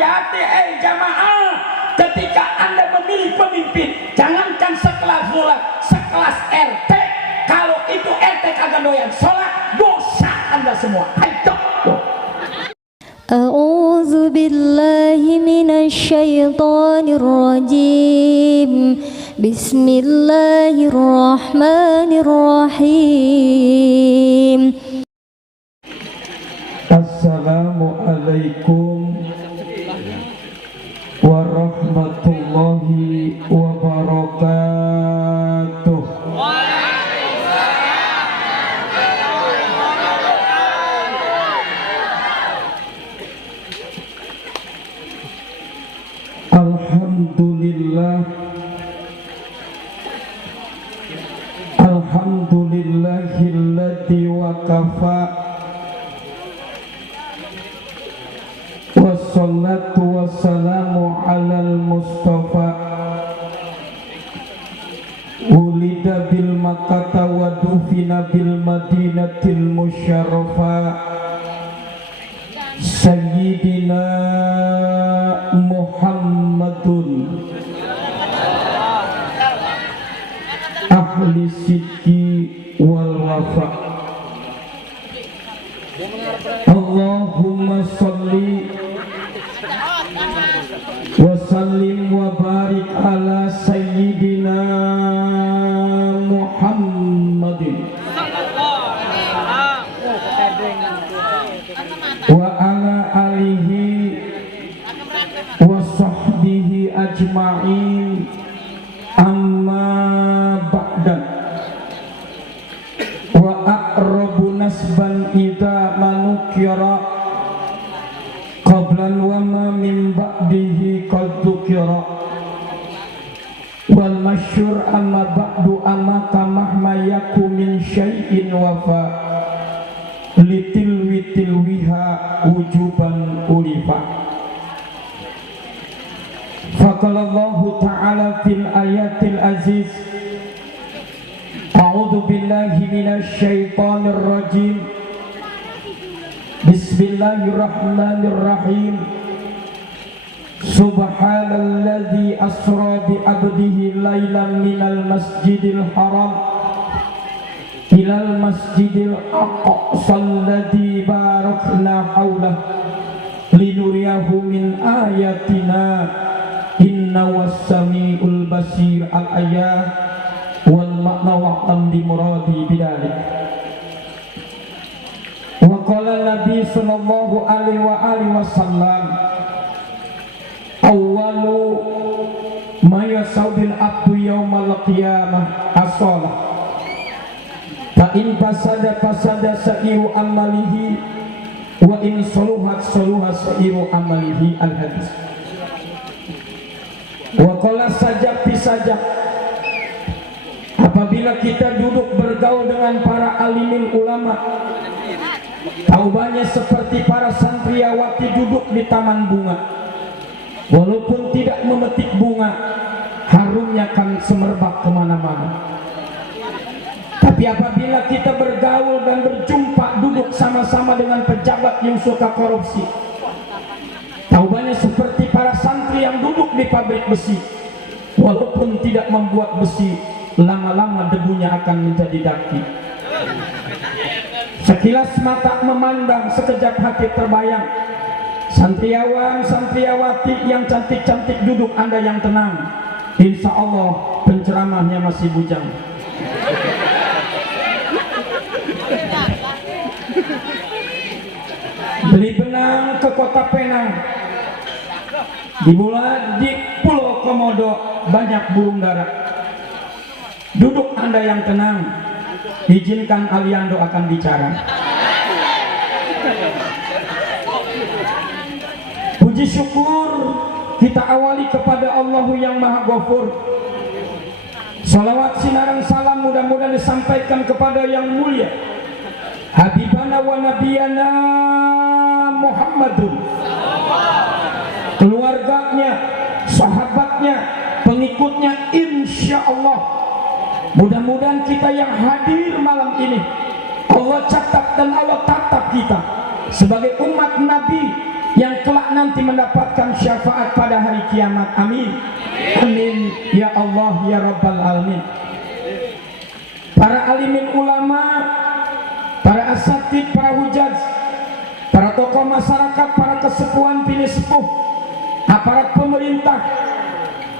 hati-hati jamaah ketika Anda memilih pemimpin. Jangankan sekelas lurah, sekelas RT, kalau itu RT kagak doyan sholat, dosa Anda semua. Ayo. A'udzu billahi minasyaitonir rajim. Bismillahirrahmanirrahim. Assalamualaikum warahmatullahi wabarakatuh. Alhamdulillah, alhamdulillahilladzi wakafa, wassalatu wassalamu alal mustafa, ulida bil makkata wa dufina bil madinatil musyarrafa, sayyidina Muhammadun ahli sidqi wal wafa. Allahumma sholli wa sallim wa barik ala sayyidina Muhammadin wa ala alihi wa sahbihi ajma'in, amma ba'dan. Wa aqrabu nasban idza manukira qablan wa ma min ba'dihi qad dzukira, wal masyhur amma ba'du amma kamahma yaku min syai'in wafa litilwiha wujuban ulifa. Faqalallahu ta'ala fil ayatil aziz, a'udzu billahi minasy syaithanir rajim, bismillahirrahmanirrahim, subhanalladzi asra bi 'abdihi lailan minal masjidil haram ilal masjidil aqsa alladzi barakna haulahu linuriyahu min ayatina inna was-sami'ul basir. Al-ayat wal makna wa'lam bi muradi bidalik. Wa qala Nabi sallallahu alaihi wasallam, awwalu ma yasawbil abdu yaumal qiyamah as-shalah, fa in fasada sa'iru amalihi wa in saluhat sa'iru amalihi. Al-hadis. Wa qala sajab bisajab, apabila kita duduk bergaul dengan para alimul ulama, taubahnya seperti para santriawati duduk di taman bunga. Walaupun tidak memetik bunga, harumnya akan semerbak kemana-mana. Tapi apabila kita bergaul dan berjumpa duduk sama-sama dengan pejabat yang suka korupsi, taubahnya seperti para santri yang duduk di pabrik besi. Walaupun tidak membuat besi, lama-lama debunya akan menjadi daki. Sekilas mata memandang, sekejap hati terbayang. Santriawan, santriawati yang cantik-cantik duduk, Anda yang tenang. Insya Allah penceramahnya masih bujang. Beli benang ke kota Penang, di Pulau Komodo banyak burung dara. Duduk Anda yang tenang, izinkan Aliando akan bicara. Puji syukur kita awali kepada Allah yang Maha Ghafur. Salawat sinarang salam mudah-mudahan disampaikan kepada yang mulia Habibana wa Nabiyana Muhammadun, keluarganya, sahabatnya, pengikutnya, insya Allah. Mudah-mudahan kita yang hadir malam ini, Allah catat dan Allah tatap kita sebagai umat Nabi yang kelak nanti mendapatkan syafaat pada hari kiamat. Amin. Amin ya Allah ya Rabbal Alamin. Para alimin ulama, para asatid, para hujaj, para tokoh masyarakat, para kesepuhan pilih sepuh, aparat pemerintah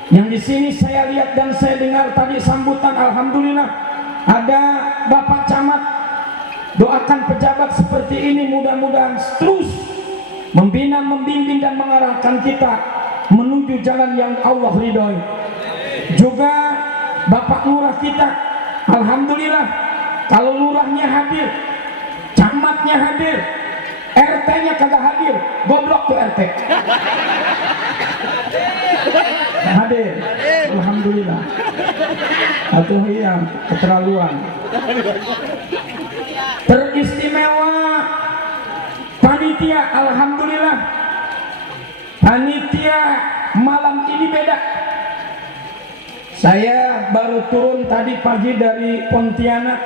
yang di sini saya lihat dan saya dengar tadi sambutan, alhamdulillah ada Bapak Camat. Doakan pejabat seperti ini mudah-mudahan terus membina, membimbing dan mengarahkan kita menuju jalan yang Allah ridhoi. Juga Bapak Lurah kita, alhamdulillah kalau lurahnya hadir, camatnya hadir, RT-nya kagak hadir, goblok tuh RT. Hadir, alhamdulillah. Atau iya, keterlaluan. Teristimewa panitia, alhamdulillah. Panitia malam ini beda. Saya baru turun tadi pagi dari Pontianak.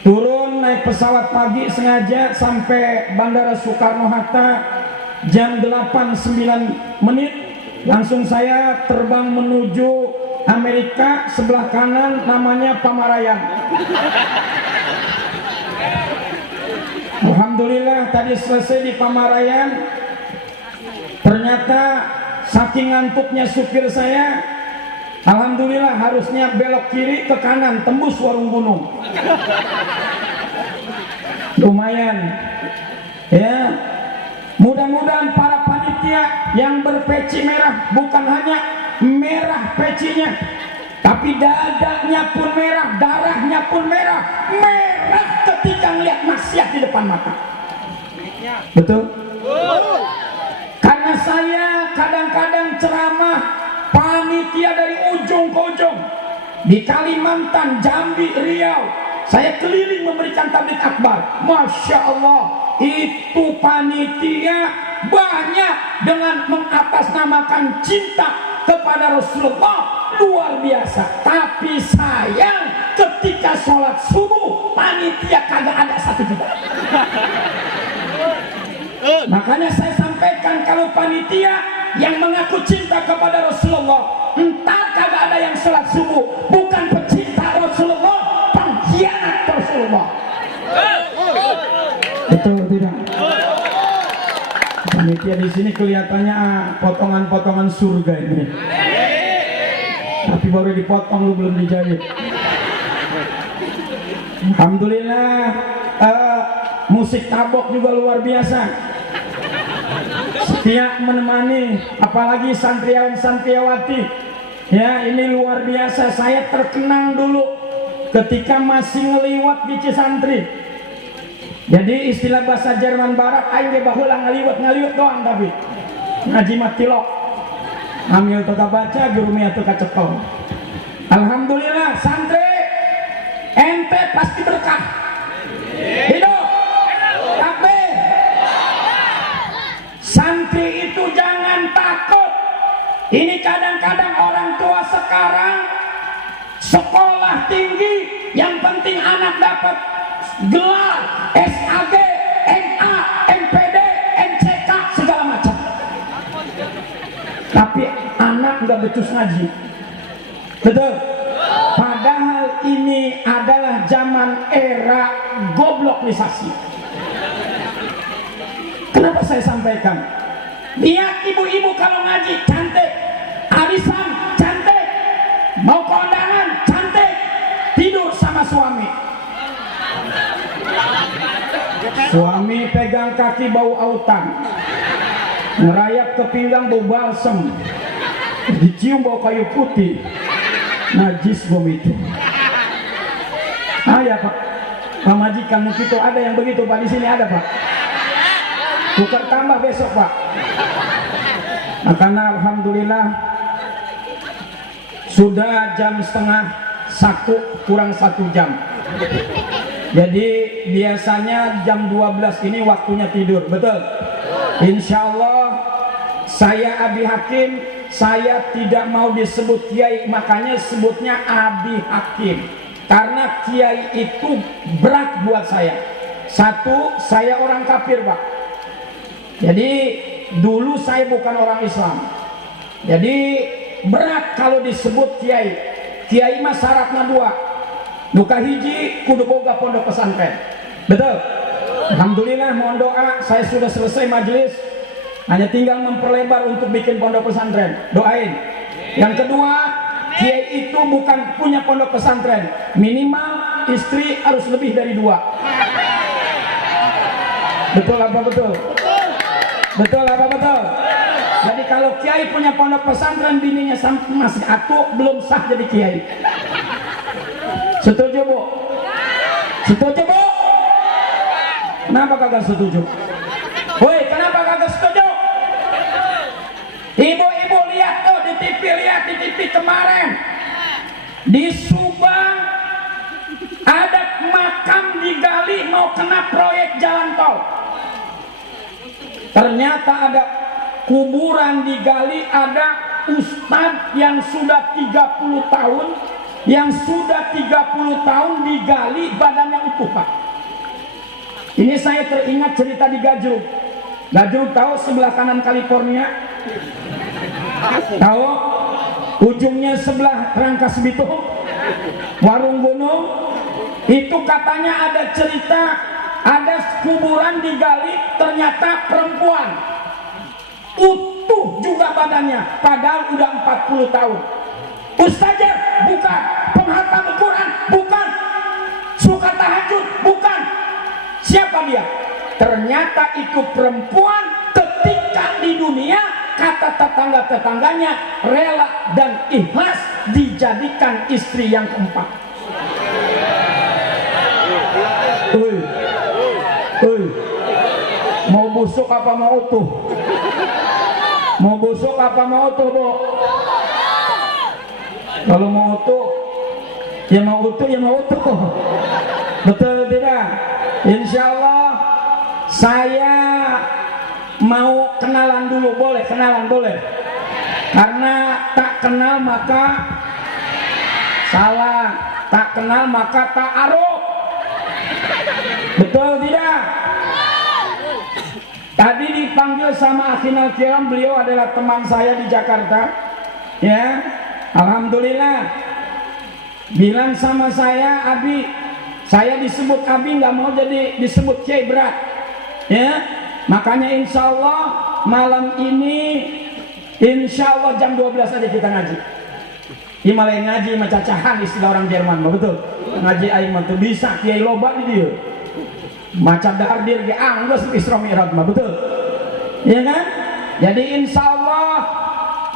Turun naik pesawat pagi sengaja sampai Bandara Soekarno-Hatta jam 8.09 menit. Langsung saya terbang menuju Amerika, sebelah kanan namanya Pamarayan. Alhamdulillah tadi selesai di Pamarayan. Ternyata saking ngantuknya supir saya, alhamdulillah harusnya belok kiri ke kanan tembus Warung Gunung. Lumayan ya. Mudah-mudahan para panitia yang berpeci merah bukan hanya merah pecinya, tapi dadanya pun merah, darahnya pun merah. Merah ketika melihat maksiat di depan mata. Betul? Karena saya kadang-kadang ceramah panitia dari ujung ke ujung, di Kalimantan, Jambi, Riau, saya keliling memberikan tabligh akbar. Masya Allah, itu panitia banyak dengan mengatasnamakan cinta kepada Rasulullah, luar biasa. Tapi sayang ketika sholat subuh panitia kagak ada satu juga. Makanya saya sampaikan, kalau panitia yang mengaku cinta kepada Rasulullah, entah kagak ada yang sholat subuh, bukan pecinta Rasulullah, pengkhianat Rasulullah. Betul tidak? Panitia di sini kelihatannya potongan-potongan surga ini. Tapi baru dipotong, lu belum dijahit. Alhamdulillah, musik tabok juga luar biasa. Setia menemani, apalagi santriawan-santriawati. Ya, ini luar biasa. Saya terkenang dulu ketika masih ngeliwat di Cisantri. Jadi istilah bahasa Jerman Barat, aing ge baheula ngaliwat doang tapi ngaji matilok. Amil tata baca, guru mia teu kacekel. Alhamdulillah, santri ente pasti berkah. Hidup. Takbir. Santri itu jangan takut. Ini kadang-kadang orang tua sekarang sekolah tinggi, yang penting anak dapat gelar SAG, MA, MPD, MCK, segala macam. Tapi anak nggak becus ngaji. Betul? Padahal ini adalah zaman era goblokisasi. Kenapa saya sampaikan? Lihat ibu-ibu kalau ngaji cantik, arisan cantik, mau kondangan cantik, tidur sama suami. Suami pegang kaki bau autan, ngerayap ke pinggang bau balsem, dicium bau kayu putih, najis bom itu. Ah ya Pak, Pak majikan itu ada yang begitu Pak, di sini ada Pak. Bukan tambah besok Pak. Nah, karena alhamdulillah sudah jam 12:30 kurang 1 jam. Jadi biasanya jam 12 ini waktunya tidur, betul? Insya Allah saya Abi Hakim, saya tidak mau disebut kiai, makanya sebutnya Abi Hakim. Karena kiai itu berat buat saya. Satu, saya orang kafir Pak. Jadi dulu saya bukan orang Islam. Jadi berat kalau disebut kiai. Kiai mah syaratnya dua. Nuka hiji kudu boga pondok pesantren. Betul? Alhamdulillah, mohon doa, saya sudah selesai majelis. Hanya tinggal memperlebar untuk bikin pondok pesantren. Doain. Yang kedua, kiai itu bukan punya pondok pesantren. Minimal istri harus lebih dari 2. Betul apa betul? Betul apa betul? Jadi kalau kiai punya pondok pesantren, bininya masih atuh, belum sah jadi kiai. Setuju bu? Setuju bu? Kenapa kagak setuju? Woi, kenapa kagak setuju? Ibu-ibu lihat tuh di TV kemarin di Subang ada makam digali mau kena proyek jalan tol. Ternyata ada kuburan digali, ada ustadz yang sudah 30 tahun, yang sudah 30 tahun digali badannya utuh Pak. Ini saya teringat cerita di Gajruk. Gajruk tahu sebelah kanan California? Tahu? Ujungnya sebelah Rangkas Bitung, Warung Gunung. Itu katanya ada cerita, ada kuburan digali, ternyata perempuan. Utuh juga badannya, padahal udah 40 tahun. Ustazah, bukan. Penghatam Quran, bukan. Suka tahajud, bukan. Siapa dia? Ternyata itu perempuan ketika di dunia, kata tetangga-tetangganya, rela dan ikhlas dijadikan istri yang keempat. Mau busuk apa mau utuh? Mau busuk apa mau utuh, Bu? Kalau mau utuh, ya mau utuh, ya mau utuh. Betul tidak? Insya Allah saya mau kenalan dulu, boleh? Kenalan boleh? Karena tak kenal maka salah, tak kenal maka ta'aruf. Betul tidak? Tadi dipanggil sama Akhinal Kiram, beliau adalah teman saya di Jakarta. Ya, alhamdulillah. Bilang sama saya, Abi, saya disebut Abi, nggak mau jadi disebut Kiai berat. Ya, makanya insya Allah malam ini, insya Allah jam 12 aja kita ngaji. Ini malah ngaji macacahan istilah orang Jerman, betul? Ngaji aing mah tuh bisa Kiai loba di dia. Maca dardir ge anggeus Isra Mi'raj mah, betul? Iya kan? Jadi insya Allah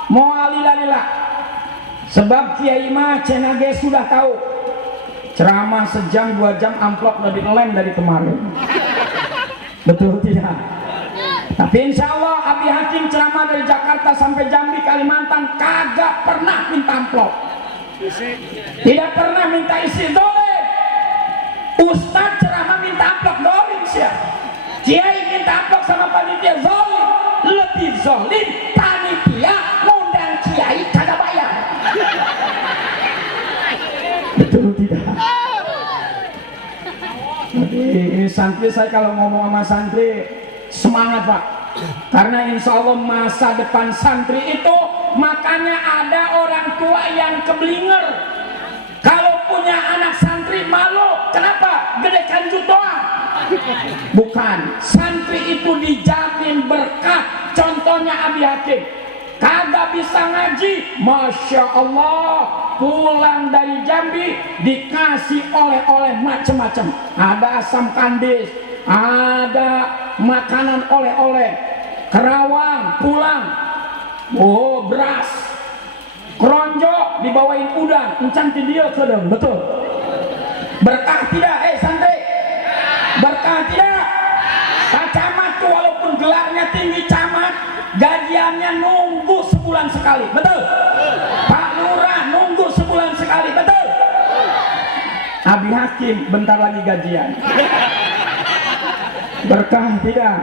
mau alila-lila. Sebab Kiai mah cenage sudah tahu. Ceramah sejam 2 jam amplop udah dilem dari kemarin. Betul tidak? Tapi insya Allah Abi Hakim ceramah dari Jakarta sampai Jambi Kalimantan kagak pernah minta amplop. Tidak pernah minta isi dolim. Ustaz ceramah minta amplop dolim siapa? Kiai minta amplop sama panitia zolim. Lebih zolim panitia ngundang kiai kagak bayar. Betul tidak? Jadi santri, saya kalau ngomong sama santri semangat Pak, karena insya Allah masa depan santri itu, makanya ada orang tua yang keblinger kalau punya anak santri malu. Kenapa? Gede kanjut doang. Bukan, santri itu dijamin berkah. Contohnya Abi Hakim kagak bisa ngaji, Masya Allah, pulang dari Jambi dikasih oleh-oleh macem-macem. Ada asam kandis, ada makanan oleh-oleh, Kerawang pulang, oh beras, keronjok dibawain udang, encan dia ke dong, betul? Berkah tidak, santri? Berkah tidak? Pak Camat tuh walaupun gelarnya tinggi camat, gajiannya nunggu sebulan sekali, betul? Pak Lurah nunggu sebulan sekali, betul? Abi Hakim bentar lagi gajian. Berkah tidak?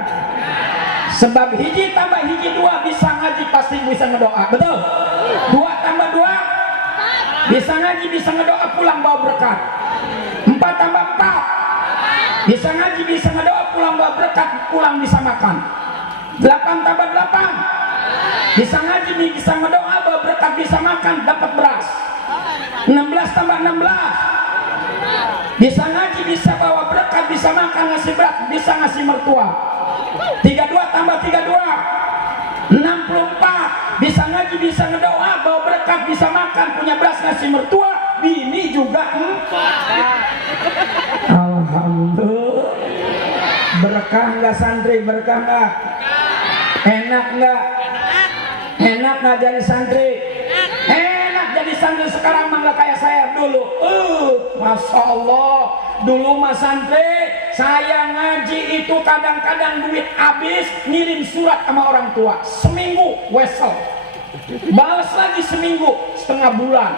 Sebab hiji tambah hiji 2 bisa ngaji, pasti bisa ngedoa, betul? 2 tambah 2 bisa ngaji, bisa ngedoa, pulang bawa berkat. 4 tambah 4 bisa ngaji, bisa ngedoa, pulang bawa berkat, pulang bisa makan. 8 tambah 8 bisa ngaji, bisa ngedoa, bawa berkat, bisa makan, dapat beras. 16 tambah 16 bisa ngaji, bisa bawa berkat, bisa makan, ngasih berat, bisa ngasih mertua. 32 tambah 32 64 bisa ngaji, bisa ngedoa, bawa berkat, bisa makan, punya beras, ngasih mertua, bini juga 4. Alhamdulillah. Berkah nggak santri? Berkah nggak? Enak nggak? Enak nggak jadi santri? Enak jadi santri sekarang mah nggak kayak saya dulu. Masya Allah, dulu mah santri saya ngaji itu kadang-kadang duit habis, ngirim surat sama orang tua seminggu wesel, balas lagi seminggu, setengah bulan.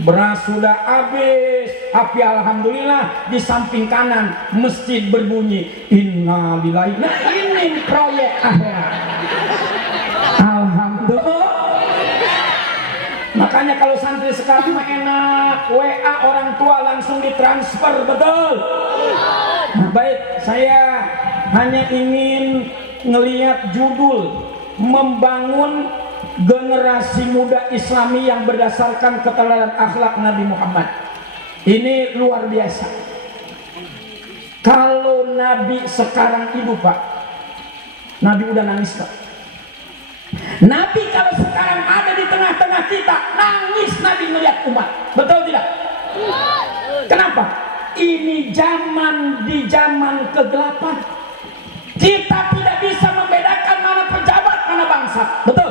Beras sudah habis, tapi alhamdulillah di samping kanan masjid berbunyi innalillahi. Nah ini proyek akhirat. Alhamdulillah. Makanya kalau santri sekarang mah enak, WA orang tua langsung ditransfer, betul. Nah, baik, saya hanya ingin ngelihat judul membangun generasi muda Islami yang berdasarkan keteladanan akhlak Nabi Muhammad. Ini luar biasa. Kalau Nabi sekarang hidup, Pak, Nabi udah nangis, Pak. Nabi kalau sekarang ada di tengah-tengah kita, nangis Nabi melihat umat. Betul tidak? Kenapa? Ini di zaman kegelapan. Kita tidak bisa membedakan mana pejabat, mana bangsa. Betul?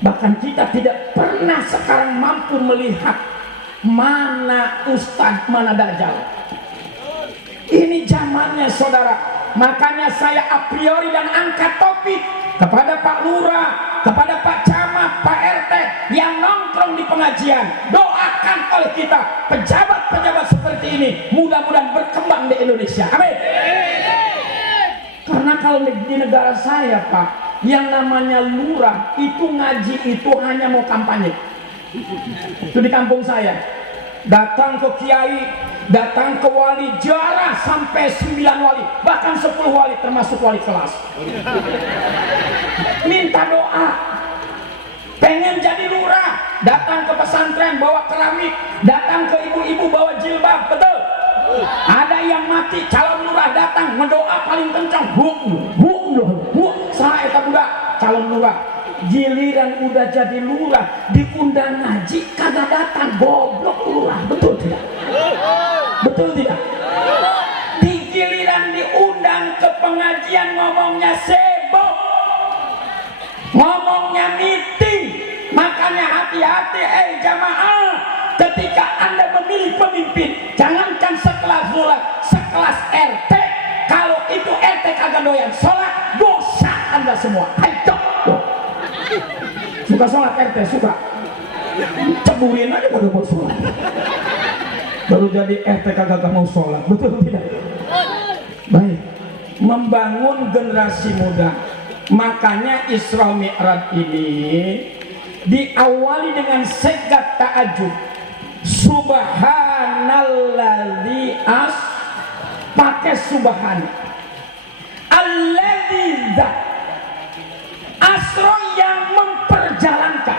Bahkan kita tidak pernah sekarang mampu melihat mana ustadz, mana dajjal. Ini zamannya, saudara. Makanya saya a priori dan angkat topik kepada Pak Lurah, kepada Pak Camat, Pak RT yang nongkrong di pengajian. Doakan oleh kita pejabat-pejabat seperti ini mudah-mudahan berkembang di Indonesia. Amin. Karena kalau di negara saya, Pak, yang namanya lurah itu ngaji itu hanya mau kampanye. Itu di kampung saya. Datang ke kiai, datang ke wali, jarah sampai 9 wali, bahkan 10 wali termasuk wali kelas. Minta doa. Pengen jadi lurah, datang ke pesantren bawa keramik, datang ke ibu-ibu bawa jilbab, betul? Ada yang mati calon lurah datang mendoa paling kencang, saya eta budak calon lurah. Giliran udah jadi lurah diundang ngaji kagak datang, goblok lurah. Betul tidak? Betul tidak? Di giliran diundang ke pengajian ngomongnya sibuk, ngomongnya meeting. Makanya hati-hati jamaah, ketika Anda memilih pemimpin, jangankan sekelas lurah, sekelas RT. Kalau itu RT kagak doyan sholat, dosa Anda semua. Ayo, suka sholat RT, suka ceburin aja kagak mau sholat. Baru jadi RT kagak mau sholat, betul tidak? Baik, membangun generasi muda. Makanya Isra Mi'raj ini diawali dengan segat ta'ajub. Subhanalladzi pakai subhan. Alladzi asra yang memperjalankan,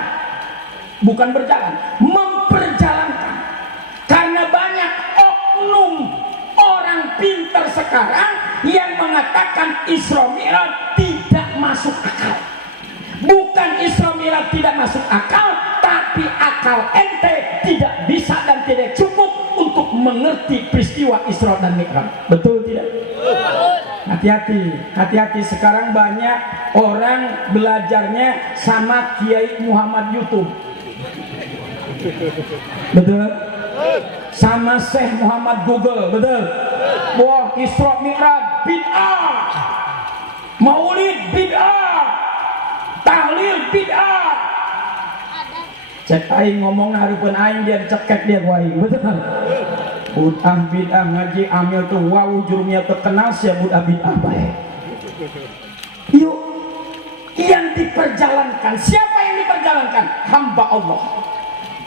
bukan berjalan, memperjalankan. Karena banyak oknum orang pintar sekarang yang mengatakan Isra Mi'raj tidak masuk akal. Bukan Isra Mi'raj tidak masuk akal, tapi akal ente tidak bisa dan tidak cukup untuk mengerti peristiwa Isra dan Mi'raj. Betul tidak? Hati-hati, hati-hati. Sekarang banyak orang belajarnya sama Kiai Muhammad YouTube. Betul? Sama Syekh Muhammad Google. Betul? Wah, Isra Mi'raj bid'ah, Maulid bid'ah, tahlil bid'ah. Cek aing ngomong harupeun aing dia cekek dia ku aing. Betul? Bid'ah bid'ah ngaji amil tuh wow jurumnya terkenal sia bid'ah bid'ah bae. Yuk, yang diperjalankan, siapa yang diperjalankan? Hamba Allah.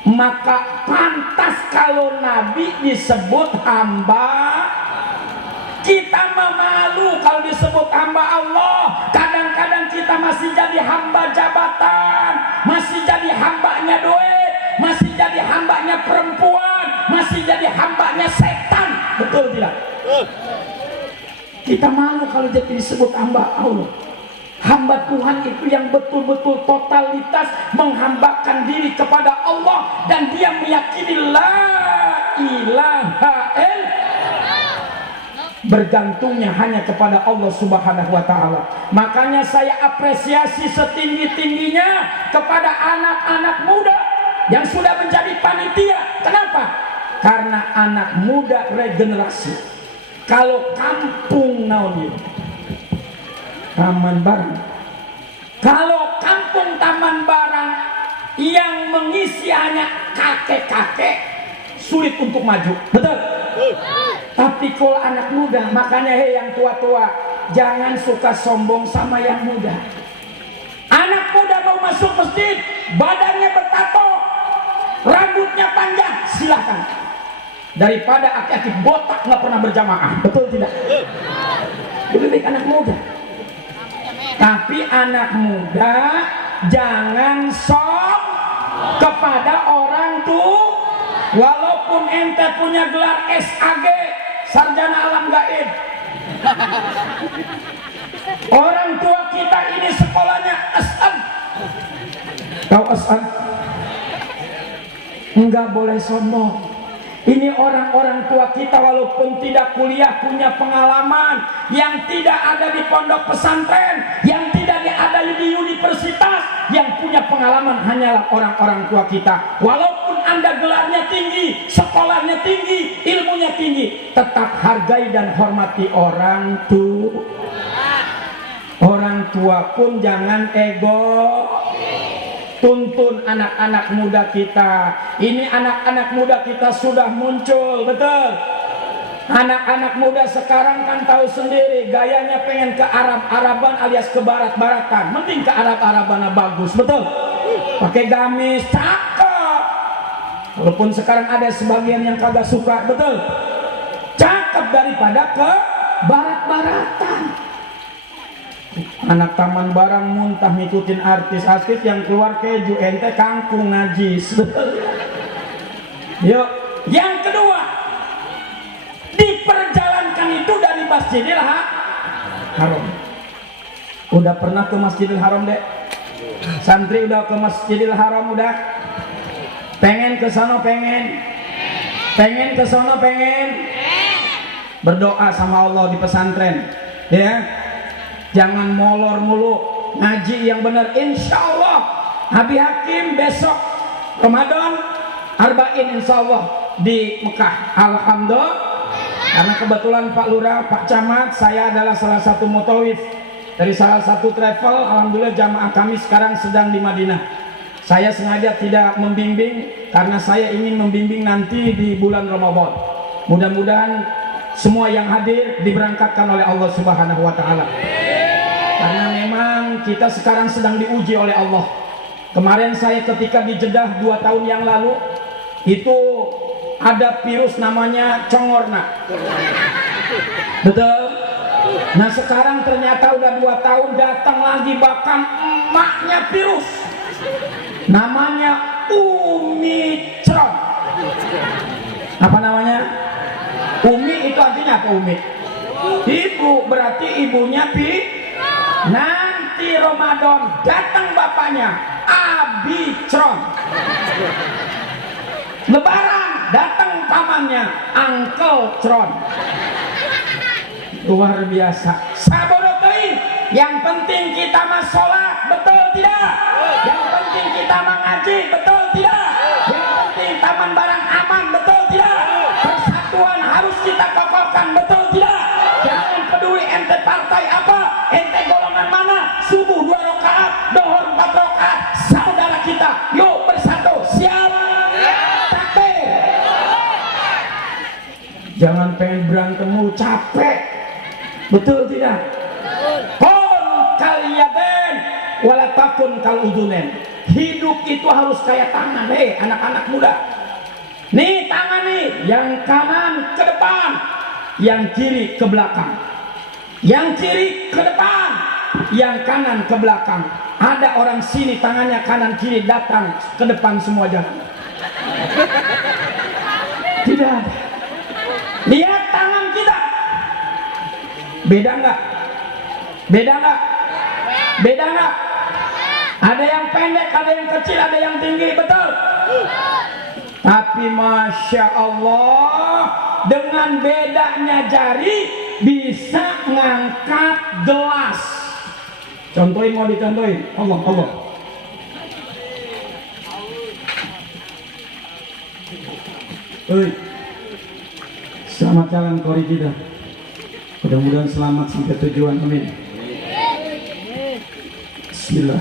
Maka pantas kalau Nabi disebut hamba. Kita malu kalau disebut hamba Allah. Kadang-kadang kita masih jadi hamba jabatan, masih jadi hambanya duit, masih jadi hambanya perempuan, masih jadi hambanya setan. Betul tidak? Kita malu kalau jadi disebut hamba Allah. Hamba Tuhan itu yang betul-betul totalitas menghambakan diri kepada Allah dan dia meyakini la ilaha illallah, bergantungnya hanya kepada Allah Subhanahu wa taala. Makanya saya apresiasi setinggi-tingginya kepada anak-anak muda yang sudah menjadi panitia. Kenapa? Karena anak muda regenerasi. Kalau kampung naon Taman Barang. Kalau kampung Taman Barang yang mengisi hanya kakek-kakek, sulit untuk maju. Betul? Tapi kalau anak muda, makanya yang tua-tua, jangan suka sombong sama yang muda. Anak muda mau masuk masjid, badannya bertato, rambutnya panjang, silakan. Daripada aki-aki botak nggak pernah berjamaah. Betul tidak? Lebih baik anak muda. Tapi anak muda jangan sok kepada orang tua. Walaupun ente punya gelar SAG, sarjana alam gaib. Orang tua kita ini sekolahnya SM. Tahu SM? Enggak boleh sombong. Ini orang-orang tua kita walaupun tidak kuliah punya pengalaman, yang tidak ada di pondok pesantren, yang tidak ada di universitas, yang punya pengalaman hanyalah orang-orang tua kita. Walaupun Anda gelarnya tinggi, sekolahnya tinggi, ilmunya tinggi, tetap hargai dan hormati orang tua. Orang tua pun jangan ego. Tuntun anak-anak muda kita. Ini anak-anak muda kita sudah muncul, betul? Anak-anak muda sekarang kan tahu sendiri, gayanya pengen ke Arab-Araban alias ke Barat-Baratan. Mending ke Arab-Araban bagus, betul? Pakai gamis, cakep. Walaupun sekarang ada sebagian yang kagak suka, betul? Cakep daripada ke Barat-Baratan. Anak Taman Barang muntah ngikutin artis-artis yang keluar keju, ente kangkung najis. Yuk, yang kedua, diperjalankan itu dari Masjidil Haram. Udah pernah ke Masjidil Haram, Dek? Santri udah ke Masjidil Haram udah? Pengen ke sono pengen? Pengen ke sono pengen? Berdoa sama Allah di pesantren, ya. Jangan molor mulu, ngaji yang benar. Insya Allah Habib Hakim besok Ramadan Arba'in insya Allah di Mekah. Alhamdulillah. Karena kebetulan Pak Lurah, Pak Camat, saya adalah salah satu mutawif dari salah satu travel. Alhamdulillah jamaah kami sekarang sedang di Madinah. Saya sengaja tidak membimbing karena saya ingin membimbing nanti di bulan Ramadan. Mudah-mudahan semua yang hadir diberangkatkan oleh Allah Subhanahu wa taala. Karena memang kita sekarang sedang diuji oleh Allah. Kemarin saya ketika di Jeddah 2 tahun yang lalu, itu ada virus namanya congorna. Betul? Nah sekarang ternyata udah 2 tahun datang lagi bahkan emaknya virus. Namanya Omicron. Apa namanya? Umi itu artinya apa Umi? Ibu, berarti ibunya nanti Ramadan datang bapaknya Abicron. Lebaran datang pamannya Uncle Tron. Luar biasa. Sabodotein. Yang penting kita mah sholat, betul tidak? Yang penting kita mah ngaji, betul tidak? Yang penting Taman Barang aman, betul tidak? Persatuan harus kita kokohkan, betul tidak? Jangan peduli ente partai apa, ente golongan mana, subuh 2 rakaat, dohor 4 rakaat, saudara kita, yuk bersatu, siap? Takbir. Jangan pengen berantem mulu, capek, betul tidak? Kon kaliyaden, walatakun kal udunen. Hidup itu harus kayak tangan, anak-anak muda. Nih tangan nih, yang kanan ke depan, yang kiri ke belakang, yang kiri ke depan, yang kanan ke belakang. Ada orang sini tangannya kanan kiri datang ke depan semua jalan. Tidak ada. Lihat tangan kita. Beda nggak? Beda nggak? Beda nggak? Ada yang pendek, ada yang kecil, ada yang tinggi, betul? Tapi Masya Allah, dengan bedanya jari bisa ngangkat gelas. Contohin, mau dicontohin? Allah. Selamat jalan kori kita. Mudah-mudahan selamat sampai tujuan. Amin. Bismillah.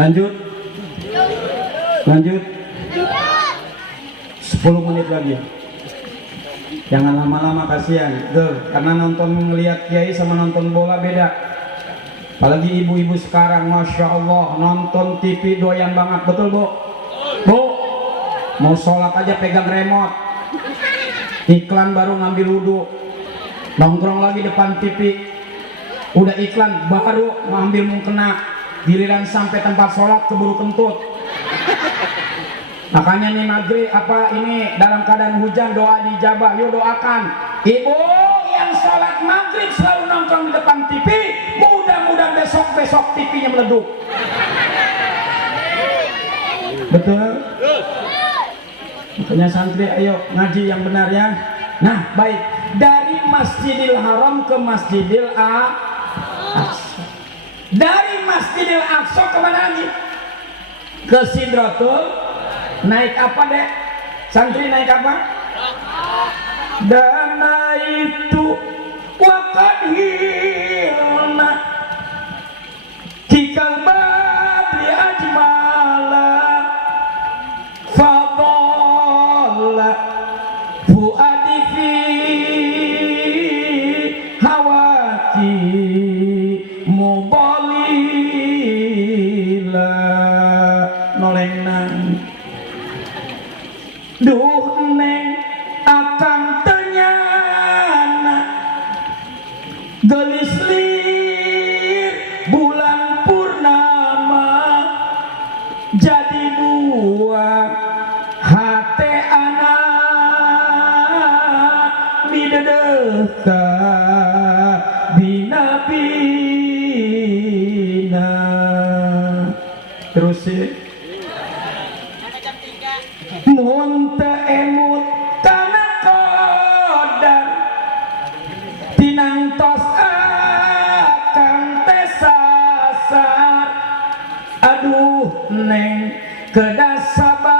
Lanjut. 10 menit lagi. Jangan lama-lama, kasihan. Karena nonton ngelihat kiai sama nonton bola beda. Apalagi ibu-ibu sekarang, Masya Allah, nonton TV doyan banget, betul Bu? Bu, mau sholat aja pegang remote. Iklan baru ngambil wudhu. Nongkrong lagi depan TV. Udah iklan baru ngambil mukena. Giliran sampai tempat sholat keburu kentut. Makanya nih maghrib ini dalam keadaan hujan doa dijabah. Yuk doakan. Ibu yang sholat maghrib selalu nongkrong di depan TV, mudah-mudahan besok TV-nya meleduk. Betul? Makanya santri ayo ngaji yang benar ya. Nah baik, dari Masjidil Haram ke Masjidil Aqsa. Dari Masjidil Aqsa kemana lagi? Ke Sidratul. Naik apa dek? Santri naik apa? Dana itu wakadhilna kikal badri ajmala fadalla fuadi fi hawati mubalila noleng nang. Duh neng akang tenyana gelis lir bulan purnama jadi buah hate anak bidedeka bina terus sih munte emut kana kodar tinangtos akang tesasar aduh neng kedah sabar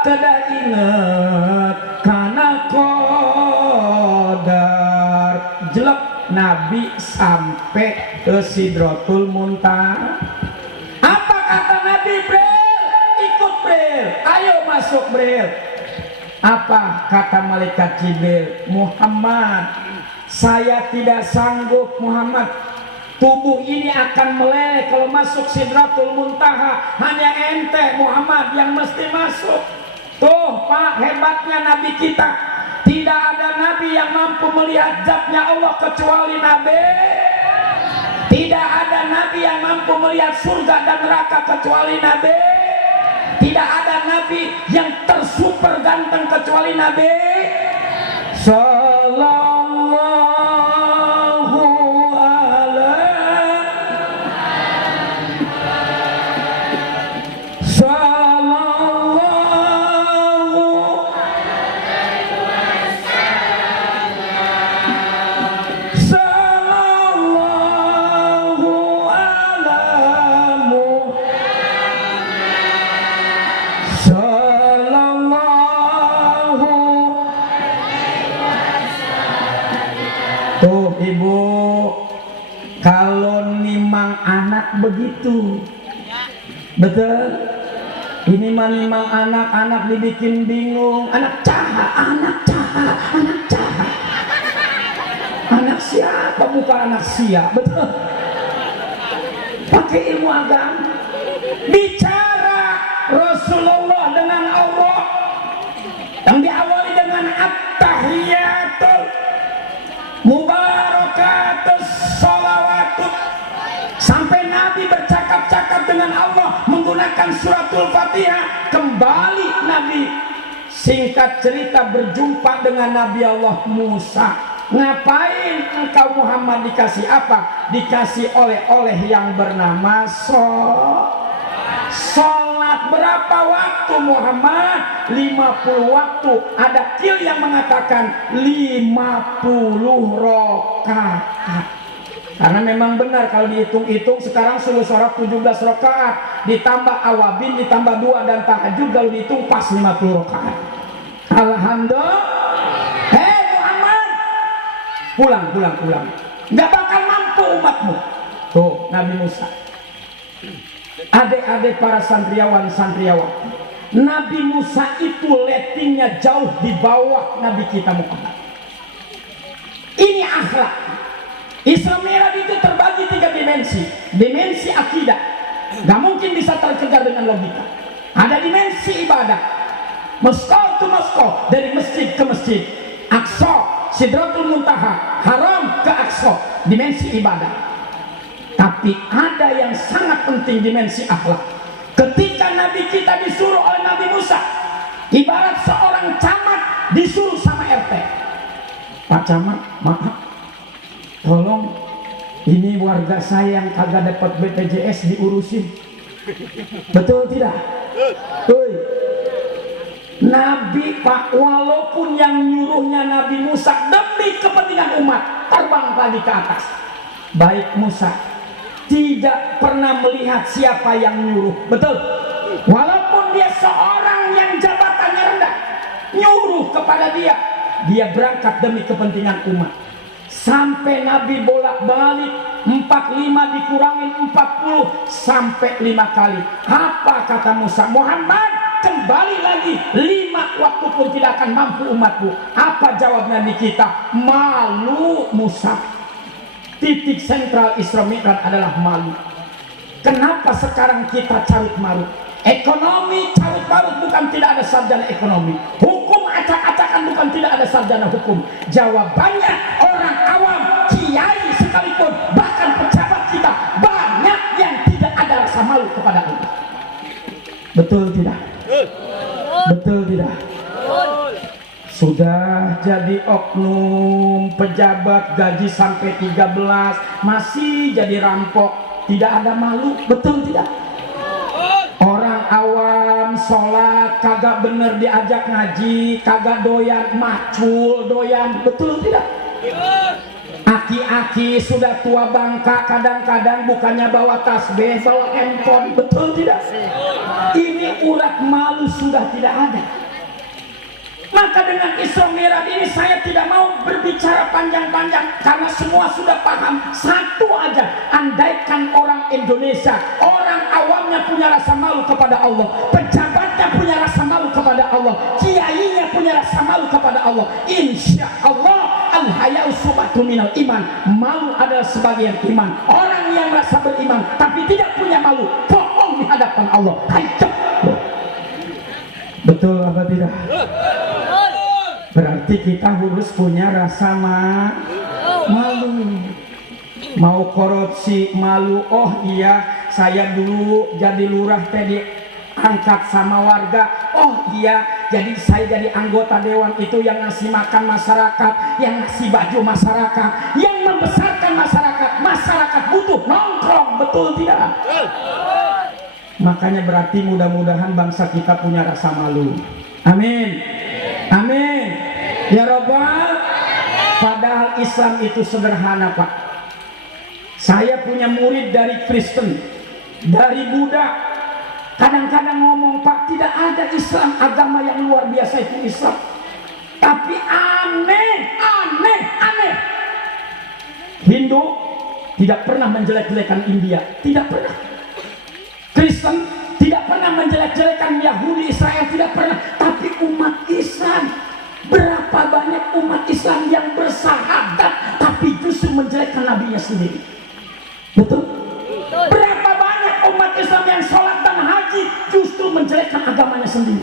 kedah inget kana kodar jelek Nabi sampai ke Sidratul Muntaha. Apa kata Nabi Bril? Ayo masuk Bril. Apa kata malaikat Jibril? Muhammad, saya tidak sanggup Muhammad. Tubuh ini akan meleleh kalau masuk Sidratul Muntaha. Hanya ente Muhammad yang mesti masuk. Tuh Pak, hebatnya Nabi kita. Tidak ada Nabi yang mampu melihat zatnya Allah kecuali Nabi. Tidak ada Nabi yang mampu melihat surga dan neraka kecuali Nabi. Tidak ada Nabi yang tersuper ganteng kecuali Nabi Sallallahu Tuh ibu, kalau nimang anak begitu, betul? Ini memang anak-anak dibikin bingung. Anak caha, anak caha, anak caha. Anak siapa? Bukan anak siapa, betul. Pakai ilmu agama. Bicara Rasulullah dengan Allah yang diawali dengan at-tahiyatul mubarakatus sholawatut, sampai Nabi bercakap-cakap dengan Allah menggunakan suratul Fatihah. Kembali Nabi, singkat cerita, berjumpa dengan Nabi Allah Musa. Ngapain engkau Muhammad? Dikasih apa? Dikasih oleh-oleh yang bernama sholat. Berapa waktu Muhammad? 50 waktu. Ada kil yang mengatakan 50 rakaat. Karena memang benar kalau dihitung-hitung sekarang seluruh sholat 17 rakaat, ditambah awabin, ditambah 2 dan tahajud, kalau dihitung pas 50 rakaat. Alhamdulillah. Pulang. Nggak bakal mampu umatmu. Tuh Nabi Musa. Adik-adik para santriawati, Nabi Musa itu ratingnya jauh di bawah Nabi kita Muhammad. Ini akhlak. Islam Mi'raj itu terbagi 3 dimensi. Dimensi akidah, nggak mungkin bisa terkejar dengan logika. Ada dimensi ibadah, Moskow to Moskow, dari masjid ke masjid, Aqsa, Sidratul Muntaha, Haram ke Aqsa, dimensi ibadah. Tapi ada yang sangat penting, dimensi akhlak. Ketika Nabi kita disuruh oleh Nabi Musa, ibarat seorang camat disuruh sama RT. Pak Camat, maaf, tolong ini warga saya yang kagak dapat BPJS diurusin. Betul tidak? Nabi Pak, walaupun yang nyuruhnya Nabi Musa demi kepentingan umat, terbang lagi ke atas. Baik Musa tidak pernah melihat siapa yang nyuruh, betul? Walaupun dia seorang yang jabatannya rendah, nyuruh kepada dia, dia berangkat demi kepentingan umat. Sampai Nabi bolak-balik 45 dikurangin 40 sampai 5 kali. Apa kata Musa? Muhammad, kembali lagi 5 waktu pun tidak akan mampu umatku. Apa jawab Nabi kita? Malu Musa. Titik sentral Isra Mi'raj adalah malu. Kenapa sekarang kita carut marut? Ekonomi carut marut bukan tidak ada sarjana ekonomi. Hukum acak-acakan bukan tidak ada sarjana hukum. Jawabannya orang awam, kiai sekalipun, bahkan pejabat kita, banyak yang tidak ada rasa malu kepada Allah. Betul tidak? Betul tidak? Sudah jadi oknum pejabat gaji sampai 13 masih jadi rampok, tidak ada malu. Betul tidak? Orang awam sholat kagak bener diajak ngaji, kagak doyan, macul doyan. Betul tidak? Aki-aki sudah tua bangka kadang-kadang bukannya bawa tasbih, bawa handphone. Betul tidak? Ini urat malu sudah tidak ada. Maka dengan Isra Mi'raj ini saya tidak mau berbicara panjang-panjang karena semua sudah paham. Satu aja, andaikan orang Indonesia, orang awamnya punya rasa malu kepada Allah, pejabatnya punya rasa malu kepada Allah, kiainya punya rasa malu kepada Allah, insya Allah al-haya'u syu'batun minal iman. Malu adalah sebagian iman. Orang yang merasa beriman tapi tidak punya malu, bohong di hadapan Allah. Hancur. Betul apa tidak? Berarti kita harus punya rasa malu. Mau korupsi malu. Oh iya, saya dulu jadi lurah tadi angkat sama warga. Oh iya, jadi saya jadi anggota dewan itu yang ngasih makan masyarakat, yang ngasih baju masyarakat, yang membesarkan masyarakat. Masyarakat butuh nongkrong, betul tidak? Makanya berarti mudah-mudahan bangsa kita punya rasa malu. Amin. Amin. Ya Rabbal. Padahal Islam itu sederhana, Pak. Saya punya murid dari Kristen, dari Buddha. Kadang-kadang ngomong, Pak, tidak ada Islam, agama yang luar biasa itu Islam. Tapi aneh. Hindu tidak pernah menjelek-jelekan India, tidak pernah. Kristen tidak pernah menjelek-jelekan Yahudi, Israel tidak pernah. Tapi umat Islam, berapa banyak umat Islam yang bersahadat tapi justru menjelekkan nabinya sendiri. Betul? Berapa banyak umat Islam yang sholat dan haji justru menjelekkan agamanya sendiri.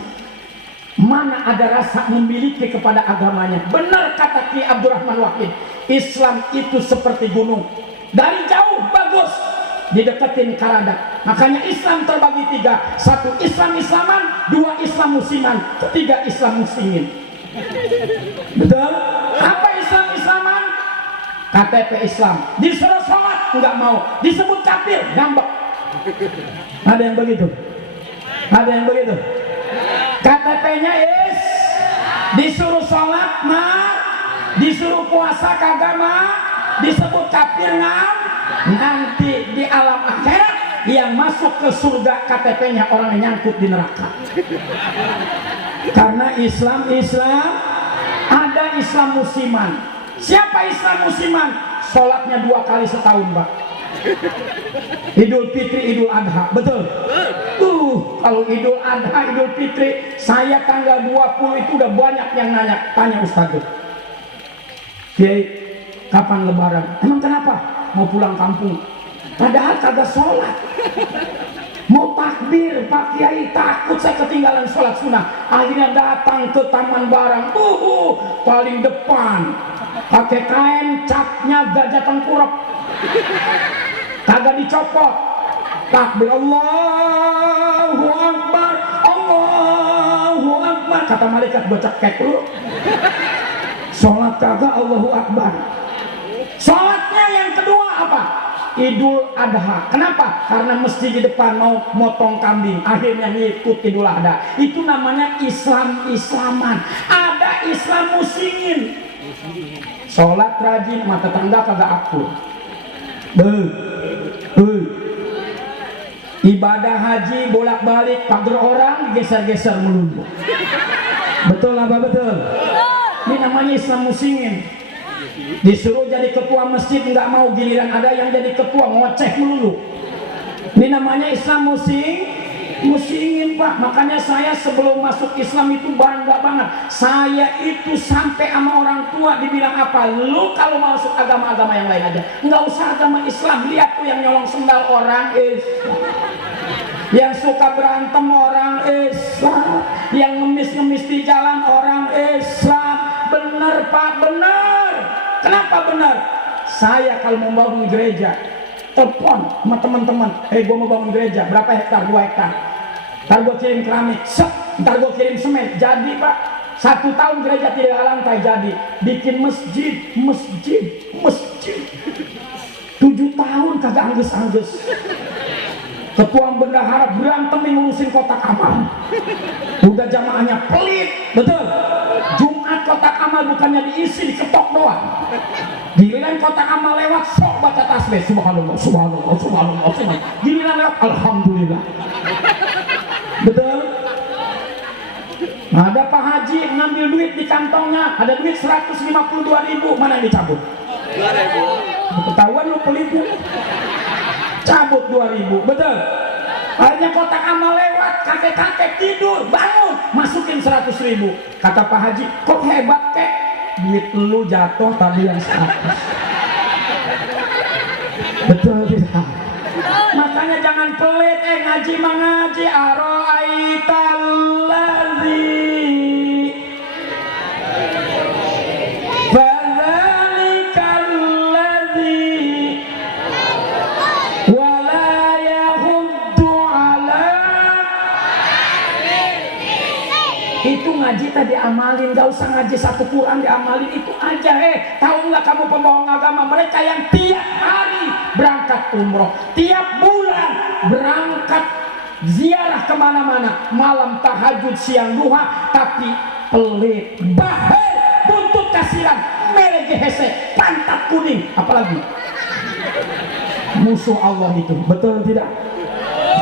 Mana ada rasa memiliki kepada agamanya. Benar kata Ki Abdurrahman Wahid, Islam itu seperti gunung, dari jauh bagus, dideketin karada. Makanya Islam terbagi tiga: satu Islam Islaman, dua Islam Musliman, ketiga Islam Muslimin. Betul? Apa Islam Islaman? KTP Islam, disuruh sholat nggak mau, disebut kafir ngambek. Ada yang begitu? Ada yang begitu? KTP-nya is, disuruh sholat mah, disuruh puasa kagak mah, disebut kafir ngam. Nanti di alam akhirat yang masuk ke surga KTP-nya orang yang nyangkut di neraka. Karena Islam ada Islam Musliman. Siapa Islam Musliman? Sholatnya 2 kali setahun, Pak. Idul Fitri, Idul Adha, betul? Kalau Idul Adha, Idul Fitri, saya tanggal 20 itu udah banyak yang nanya, tanya Ustaz. Kiai, kapan Lebaran? Emang kenapa? Mau pulang kampung. Padahal kagak sholat. Mau takbir, Pak Kiai, takut saya ketinggalan sholat sunnah. Akhirnya datang ke Taman Barang, paling depan, pakai kain capnya gajah tengkurap, kagak dicopot. Takbir, Allahu Akbar, Allahu Akbar. Kata malaikat, bocah kek lu. Sholat kagak, Allahu Akbar. Sholatnya yang kedua apa? Idul Adha. Kenapa? Karena mesti di depan mau motong kambing, akhirnya ngikut Idul Adha. Itu namanya Islam-Islaman. Ada Islam Muslimin. Sholat rajin, mata tetangga kagak akur. Ibadah haji bolak-balik, pagar orang geser-geser melulu. Betul apa betul? Ini namanya Islam Muslimin. Disuruh jadi ketua masjid nggak mau, giliran ada yang jadi ketua ngoceh melulu. Ini namanya Islam Muslimin, Pak. Makanya saya sebelum masuk Islam itu bangga banget. Saya itu sampai sama orang tua dibilang apa? Lu kalau masuk agama-agama yang lain aja, nggak usah agama Islam. Lihat tuh yang nyolong sendal orang Islam, yang suka berantem orang Islam, yang ngemis-ngemis di jalan orang Islam. Bener, Pak, bener. Kenapa benar? Saya kalau mau bangun gereja, telepon sama teman-teman, gue mau bangun gereja, berapa hektar? 2 hektar. Ntar gue kirim keramik, ntar gue kirim semen. Jadi, Pak, 1 tahun gereja tidak lantai jadi. Bikin masjid. 7 tahun kagak angges-angges. Ketua bendahara berantem ngurusin kotak amal. Udah jamaahnya pelit, betul? Jumat kotak amal bukannya diisi, diketok doang. Giliran kotak amal lewat, sok baca tasbih, subhanallah, subhanallah, subhanallah, subhanallah. Giliran lewat, alhamdulillah. Betul? Nah, ada Pak Haji ngambil duit di kantongnya, ada duit 152.000, mana yang dicabut? 2.000. Ketahuan lu pelitnya. Cabut 2.000, betul? Akhirnya kotak amal lewat, kakek-kakek tidur, bangun, masukin 100.000. Kata Pak Haji, kok hebat kek? Duit lu jatuh tadi yang 100. Betul tidak? Makanya jangan pelit, ngaji mengaji. Aro'aitallazi itu ngaji tadi amalin, gak usah ngaji 1 Quran diamalin, itu aja. Tahu nggak kamu pembohong agama? Mereka yang tiap hari berangkat umroh, tiap bulan berangkat ziarah kemana-mana, malam tahajud, siang duha, tapi pelit, bahel, buntut kasiran, melege hese, pantat kuning, apalagi musuh Allah itu. Betul tidak?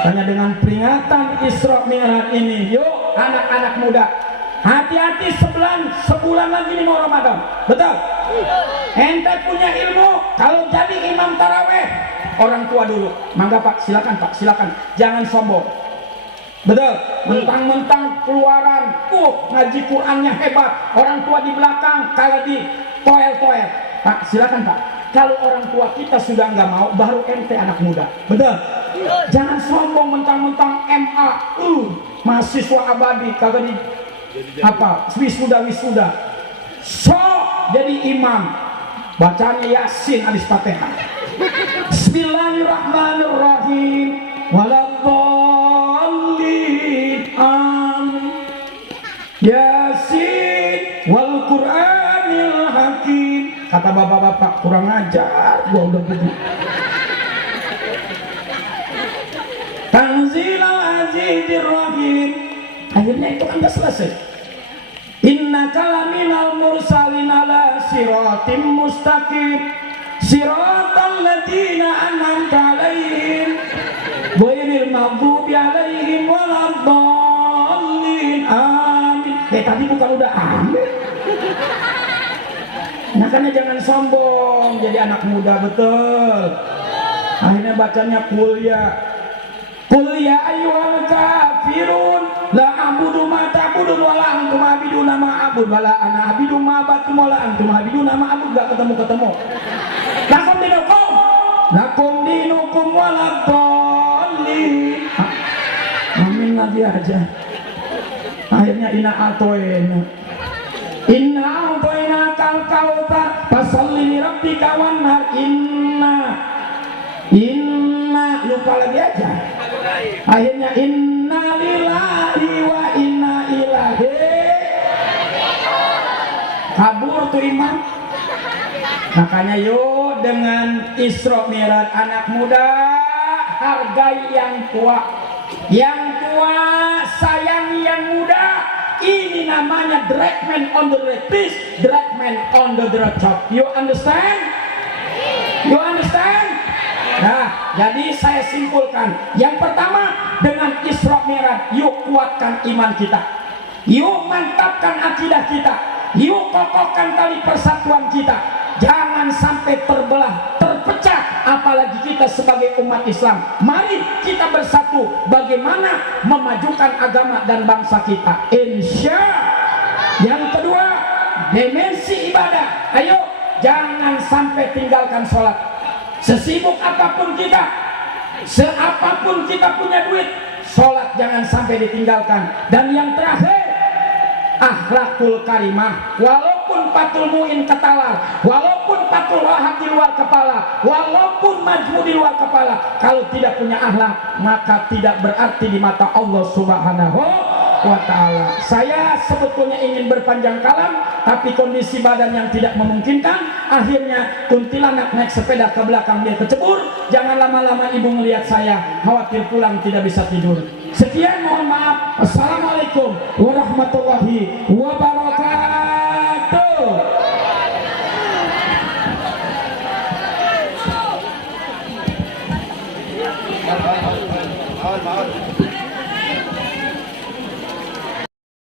Hanya dengan peringatan Isra Mi'raj ini, yuk anak-anak muda, hati-hati, sebulan lagi ini mau Ramadan. Betul? Ente punya ilmu, kalau jadi imam taraweh, orang tua dulu. Mangga Pak, silakan Pak, silakan. Jangan sombong. Betul, mentang-mentang keluaran, ngaji Qurannya hebat, orang tua di belakang kalau di toel-toel. Pak, silakan Pak. Kalau orang tua kita sudah nggak mau, baru ente anak muda. Betul. Jangan sombong mentang-mentang MA, mahasiswa abadi, kagak di apa wisuda. So jadi imam, bacanya Yasin habis Fatihah. Bismillahirrahmanirrahim. Waladhdallin. Amin. Yasin wal Qur'anil Hakim. Kata bapak-bapak, kurang ajar, gua udah pergi. Tanzilal Azizir Rahim. Akhirnya itu kan udah selesai. Innaka laminal mursalin ala siratim mustaqim. Siratal ladzina an'amta 'alaihim ghairil maghdubi 'alaihim waladdallin. Amin. Tadi bukan udah amin. Makanya jangan sombong jadi anak muda, betul. Akhirnya bacanya kuliah. Qul ya ayyuhal kafirun la a'budu ma ta'budun wa la antum a'biduna ma a'bud wa la ana a'budu ma ba'tum wa la antum a'biduna ma a'bud. Gak ketemu. Lakum dinukum waladdallin. Amin lagi aja. Akhirnya inna atoina kal kautsar fasalli li rabbika wanhar. Inna lupa lagi aja. Akhirnya inna lillahi wa inna ilaihi. Kabur tuh iman. Makanya yuk dengan Isra Mi'raj anak muda, hargai yang tua. Yang tua sayangi yang muda. Ini namanya drag man on the red, please drag man on the red top. You understand? You understand? Nah, jadi saya simpulkan. Yang pertama, dengan Isra Mi'raj, yuk kuatkan iman kita. Yuk mantapkan akidah kita. Yuk kokohkan tali persatuan kita. Jangan sampai terbelah, terpecah, apalagi kita sebagai umat Islam. Mari kita bersatu bagaimana memajukan agama dan bangsa kita. Insya. Yang kedua, dimensi ibadah. Ayo, jangan sampai tinggalkan sholat. Sesibuk apapun kita, seapapun kita punya duit, sholat jangan sampai ditinggalkan. Dan yang terakhir, akhlakul karimah. Walaupun patul mu'in ketalar, walaupun patul wahab di luar kepala, walaupun majmu di luar kepala, kalau tidak punya akhlak, maka tidak berarti di mata Allah Subhanahu wa ta'ala. Saya sebetulnya ingin berpanjang kalam, tapi kondisi badan yang tidak memungkinkan. Akhirnya kuntilanak naik sepeda ke belakang, dia kecebur. Jangan lama-lama ibu melihat saya, khawatir pulang tidak bisa tidur. Sekian, mohon maaf. Assalamualaikum warahmatullahi wabarakatuh.